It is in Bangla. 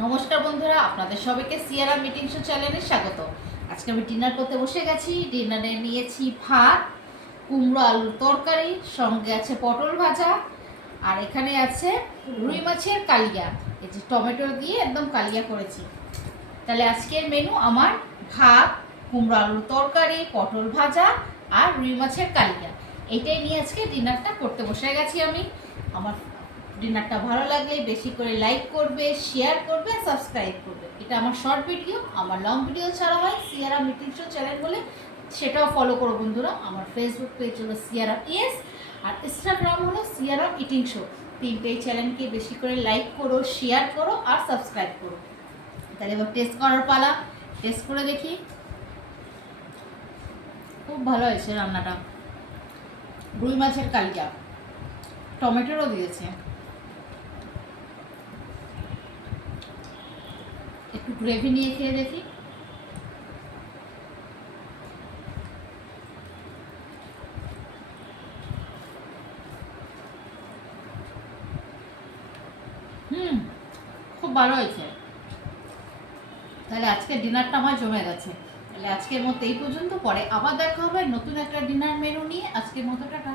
নমস্কার বন্ধুরা, আপনাদের সবাইকে সিয়ারা মিটিং শো চ্যানেলে স্বাগত। আজকে আমি ডিনার করতে বসে গেছি। ডিনারে নিয়েছি ভাত, কুমড়ো আলুর তরকারি, সঙ্গে আছে পটল ভাজা, আর এখানে আছে রুই মাছের কালিয়া। এই যে টমেটো দিয়ে একদম কালিয়া করেছি। তাহলে আজকের মেনু আমার ভাত, কুমড়ো আলুর তরকারি, পটল ভাজা আর রুই মাছের কালিয়া। এইটাই নিয়ে আজকে ডিনারটা করতে বসে গেছি আমি। আমার ডিনারটা ভালো লাগলে বেশি করে লাইক করবে, শেয়ার করবে, সাবস্ক্রাইব করবে। এটা আমার শর্ট ভিডিও। আমার লং ভিডিও ছাড়া হয় সিয়ারা মিটিং শো চ্যানেল বলে, সেটাও ফলো করো বন্ধুরা। আমার ফেসবুক পেজ হলো সিয়ারা ইয়েস, আর ইনস্টাগ্রাম হলো সিয়ারা ইটিং শো। তিনটেই চ্যানেলকে বেশি করে লাইক করো, শেয়ার করো আর সাবস্ক্রাইব করো। তাহলে এবার টেস্ট করার পালা। টেস্ট করে দেখি। খুব ভালো হয়েছে রান্নাটা। রুই মাছের কালিয়া, টমেটোরও দিয়েছে। একটু গ্রেভি নিয়ে খেয়ে দেখি। খুব ভালো হয়েছে। তাহলে আজকের ডিনারটা আমার জমে গেছে। তাহলে আজকের মতো এই পর্যন্ত, পরে আবার দেখা হবে নতুন একটা ডিনার মেনু নিয়ে। আজকের মতো টাটা।